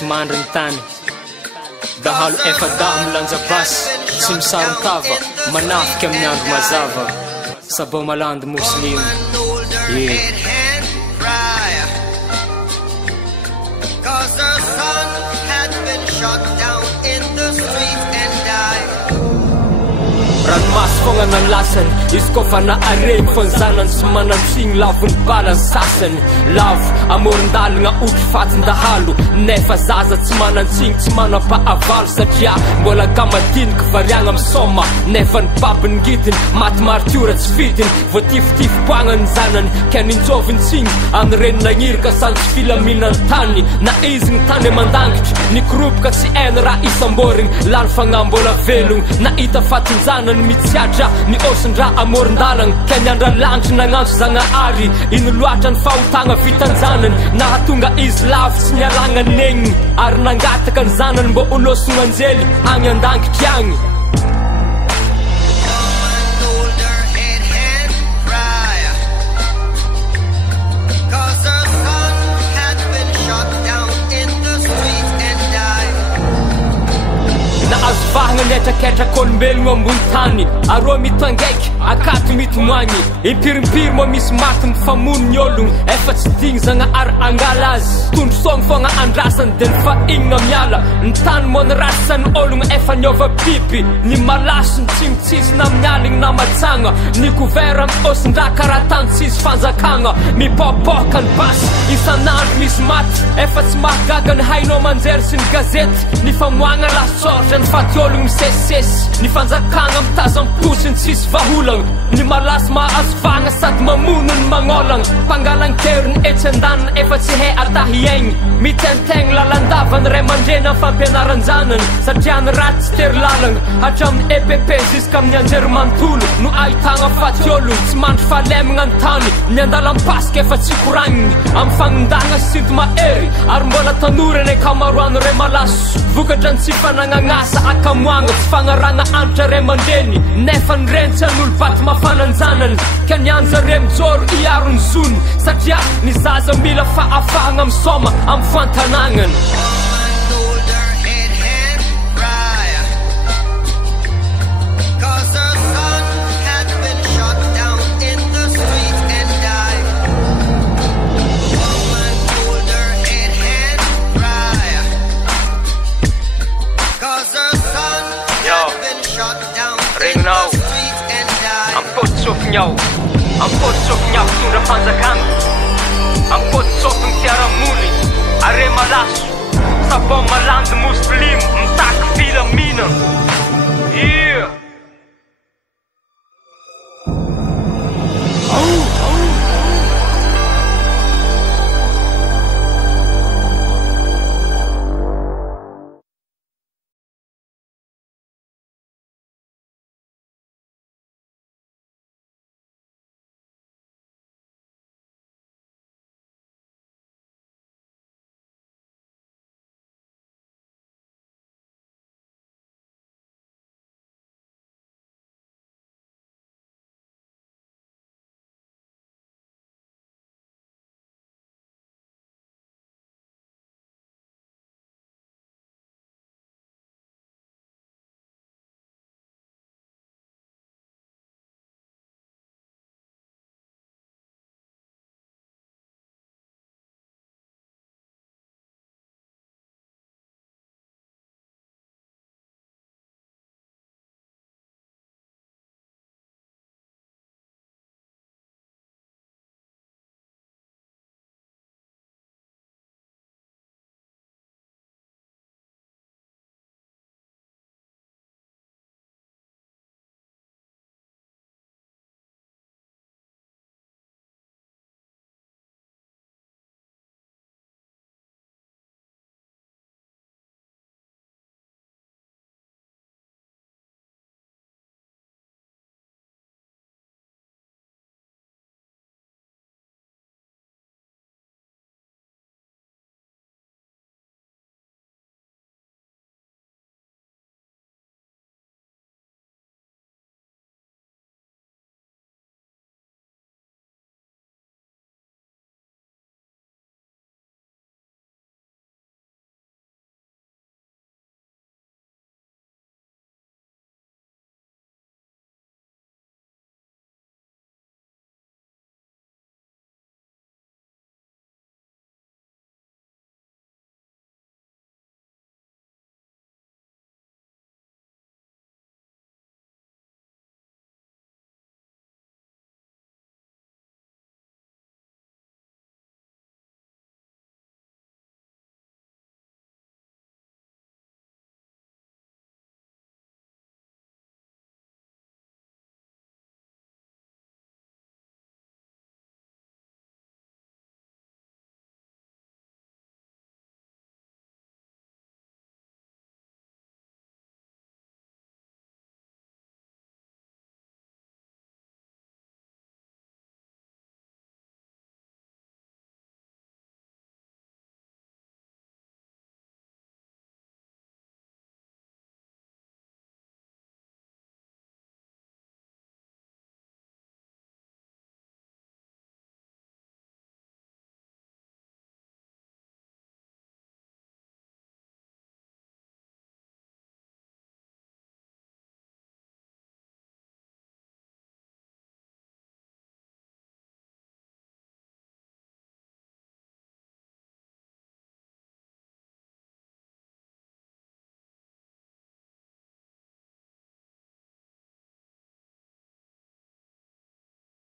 Tsy mandry ny tany dahalo efa daho milanja basy tsy misaron-tava manafika amin'ny andro mazava sabao malandy moslimo Cause her son had been shot down in the street and died. Ranomasy fogna nanlasany izy kofa na areny fa ny zanany tsy manantsigny lavony bala ny sasany lavo amoron-dalagna otry fatin-dahalo nefa zaza tsy manantsigny tsy manam-pahavalo satria mbola gamadiniky variagna misoma nefa ny babiny ngitiny maty martiora tsy fidiny voatifotifo-poagna ny zanany ka ninjovin-tsigny agny reny nagnirika santsy filaminany tany na izy ny tany amandangitry nikoropoka tsy hainy raha isam-borigny lany fagnambola velogny na hita fatin-janany mitsiatra ny osin-draha amoron-dalagna ka niandra langitry nagnantso zagnahary ino loatra ny fahotagna vitan-janany nahatonga izy lavo tsy nialagna negniny ary nangataka ny zanany mbo olosogna anjely agny andangitry agny Vahagna netraketraka olombelogno ambony tany arô mitangaiky akato mitomoagny impirimpiry moa misy maty mifamono ny ologno efa tsy digny zagnahary angala azy tondro sogno fogna andrasany de ny fahignana miala ny tany moa ny rasany ologno efa niova biby ny malaso ny tsimitsisy amin'ny aligny na matsagna ny gouvert amin'ny osin-draha karaha tany tsisy fanjakagna mipopoka ny basy isan'andro misy maty efa tsy mahagaga ny hainao manjery sy ny gazety ny famoagna lasoratra ny faty ologno misesisesy ny fanjakagna mitaza miposiny tsisy vaholagna ny malasy mahazo vagna sady mamono ny magnolagna mpangalan-kery ny etsi-andanina efa tsy hay atahiaigny mitentegny lalandava ny ray aman-dreny amin'ny fampianaran-janany satria ny raty tsy tery lalagna hatramin'ny EPP ziska amin'ny anjerimanontolo no ahitagna faty ologno tsy mandry fahalemagna ny tany ny andalam-pasika efa tsy koragniny amin'ny fagnindagna sinto mahery ary mbola tanorany akamaroany ray malaso vokatra ny tsy fanagnanasa akamoagna tsy fagnaragna antitra ray aman-dreny nefa ny reny tsy an'olo baty mafananjanany ka nianjare mijoro iaro ny zony satria ny zaza mila fahafahagna misoma amin'ny fantanagnany Ang potsok niyaw tunda panjakang